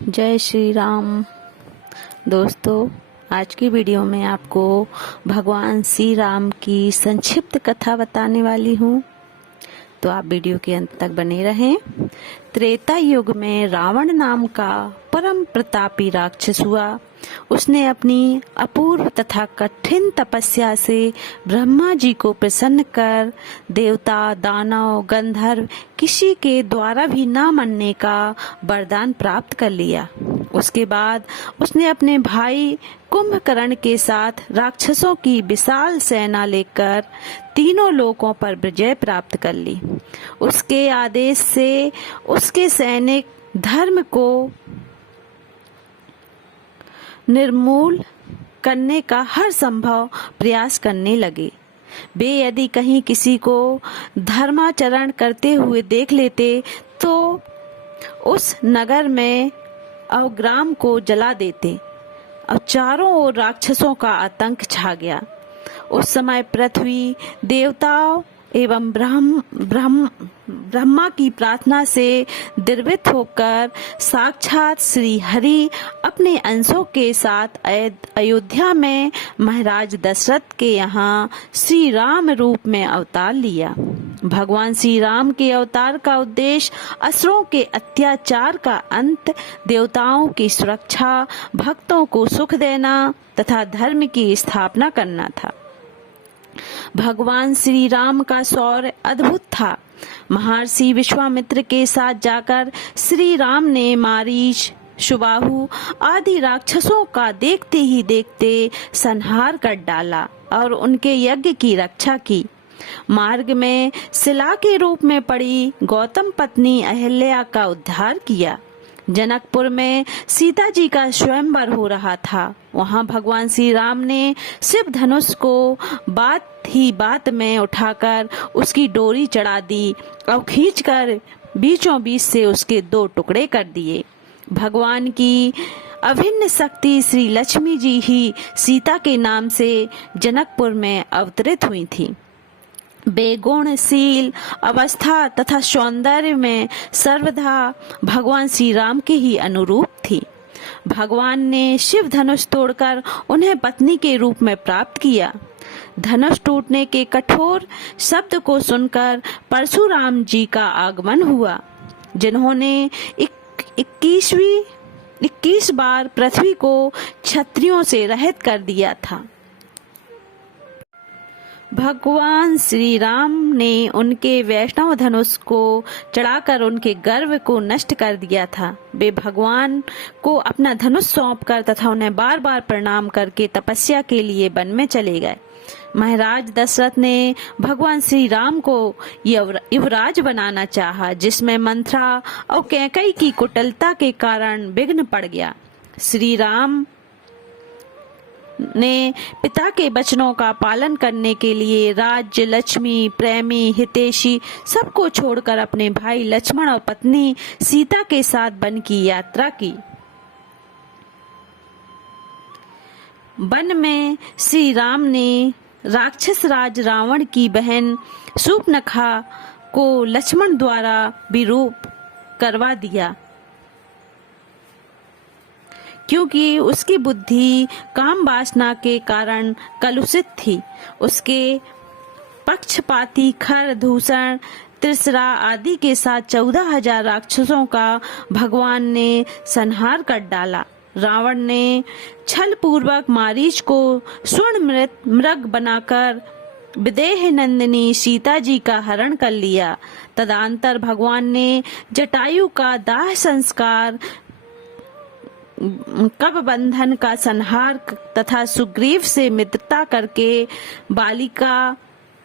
जय श्री राम। दोस्तों, आज की वीडियो में आपको भगवान श्री राम की संक्षिप्त कथा बताने वाली हूँ, तो आप वीडियो के अंत तक बने रहें। त्रेता युग में रावण नाम का परम प्रतापी राक्षस हुआ। उसने अपनी अपूर्व तथा कठिन तपस्या से ब्रह्मा जी को प्रसन्न कर देवता, दानव, गंधर्व किसी के द्वारा भी न मनने का वरदान प्राप्त कर लिया। उसके बाद उसने अपने भाई कुंभकर्ण के साथ राक्षसों की विशाल सेना लेकर तीनों लोकों पर विजय प्राप्त कर ली। उसके आदेश से उसके सैनिक धर्म को निर्मूल करने का हर संभव प्रयास करने लगे। वे यदि कहीं किसी को धर्माचरण करते हुए देख लेते तो उस नगर में अवग्राम को जला देते। अब चारों ओर राक्षसों का आतंक छा गया। उस समय पृथ्वी देवताओं एवं ब्रह्मा की प्रार्थना से द्रवित होकर साक्षात श्री हरि अपने अंशों के साथ अयोध्या में महाराज दशरथ के यहाँ श्री राम रूप में अवतार लिया। भगवान श्री राम के अवतार का उद्देश्य असुरों के अत्याचार का अंत, देवताओं की सुरक्षा, भक्तों को सुख देना तथा धर्म की स्थापना करना था। भगवान श्री राम का शौर्य अद्भुत था। महर्षि विश्वामित्र के साथ जाकर श्री राम ने मारीच, सुबाहु आदि राक्षसों का देखते ही देखते संहार कर डाला और उनके यज्ञ की रक्षा की। मार्ग में शिला के रूप में पड़ी गौतम पत्नी अहिल्या का उद्धार किया। जनकपुर में सीता जी का स्वयंवर हो रहा था। वहां भगवान श्री राम ने शिव धनुष को बात ही बात में उठाकर उसकी डोरी चढ़ा दी और खींचकर बीचों बीच से उसके दो टुकड़े कर दिए। भगवान की अभिन्न शक्ति श्री लक्ष्मी जी ही सीता के नाम से जनकपुर में अवतरित हुई थी। बेगुणशील अवस्था तथा सौंदर्य में सर्वदा भगवान श्री राम के ही अनुरूप थी। भगवान ने शिव धनुष तोड़कर उन्हें पत्नी के रूप में प्राप्त किया। धनुष टूटने के कठोर शब्द को सुनकर परशुराम जी का आगमन हुआ, जिन्होंने 21 बार पृथ्वी को क्षत्रियों से रहित कर दिया था। भगवान श्री राम ने उनके वैष्णव धनुष को चढ़ाकर उनके गर्व को नष्ट कर दिया था। वे भगवान को अपना धनुष सौंपकर तथा उन्हें बार बार प्रणाम करके तपस्या के लिए वन में चले गए। महाराज दशरथ ने भगवान श्री राम को युवराज बनाना चाहा, जिसमें मंथरा और कैकेयी की कुटिलता के कारण विघ्न पड़ गया। श्री राम ने पिता के वचनों का पालन करने के लिए राज्य, लक्ष्मी, प्रेमी, हितैषी सबको छोड़कर अपने भाई लक्ष्मण और पत्नी सीता के साथ वन की यात्रा की। वन में श्री राम ने राक्षस राज रावण की बहन शूर्पणखा को लक्ष्मण द्वारा विरूप करवा दिया, क्योंकि उसकी बुद्धि काम वासना के कारण कलुषित थी। उसके पक्षपाती खर, दूषण, त्रिसरा आदि के साथ 14,000 राक्षसों का भगवान ने संहार कर डाला। रावण ने छल पूर्वक मारीच को स्वर्ण मृग बनाकर विदेह नंदिनी सीता जी का हरण कर लिया। तदंतर भगवान ने जटायु का दाह संस्कार, कबबंधन का संहार तथा सुग्रीव से मित्रता करके बाली का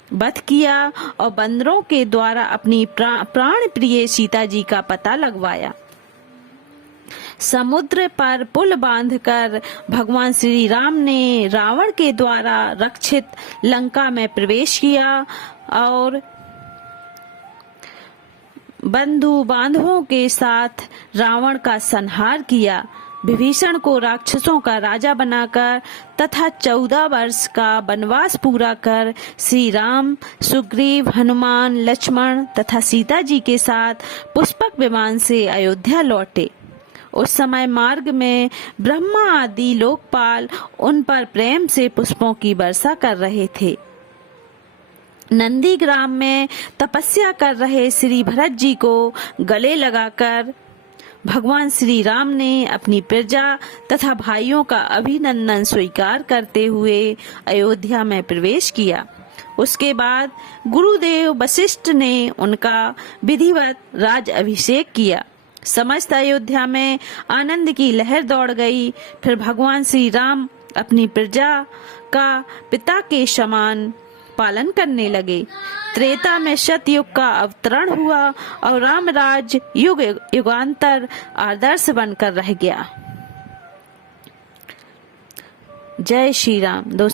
वध किया और बंदरों के द्वारा अपनी प्राण प्रिय सीता जी का पता लगवाया। समुद्र पर पुल बांधकर भगवान श्री राम ने रावण के द्वारा रक्षित लंका में प्रवेश किया और बंधु बांधवों के साथ रावण का संहार किया। विभीषण को राक्षसों का राजा बनाकर तथा 14 वर्ष का वनवास पूरा कर श्री राम, सुग्रीव, हनुमान, लक्ष्मण तथा सीता जी के साथ पुष्पक विमान से अयोध्या लौटे। उस समय मार्ग में ब्रह्मा आदि लोकपाल उन पर प्रेम से पुष्पों की वर्षा कर रहे थे। नंदीग्राम में तपस्या कर रहे श्री भरत जी को गले लगाकर भगवान श्री राम ने अपनी प्रजा तथा भाइयों का अभिनंदन स्वीकार करते हुए अयोध्या में प्रवेश किया। उसके बाद गुरुदेव वशिष्ठ ने उनका विधिवत राज अभिषेक किया। समस्त अयोध्या में आनंद की लहर दौड़ गई। फिर भगवान श्री राम अपनी प्रजा का पिता के समान पालन करने लगे। त्रेता में सतयुग का अवतरण हुआ और रामराज युग युगांतर आदर्श बनकर रह गया। जय श्री राम। दोस्तों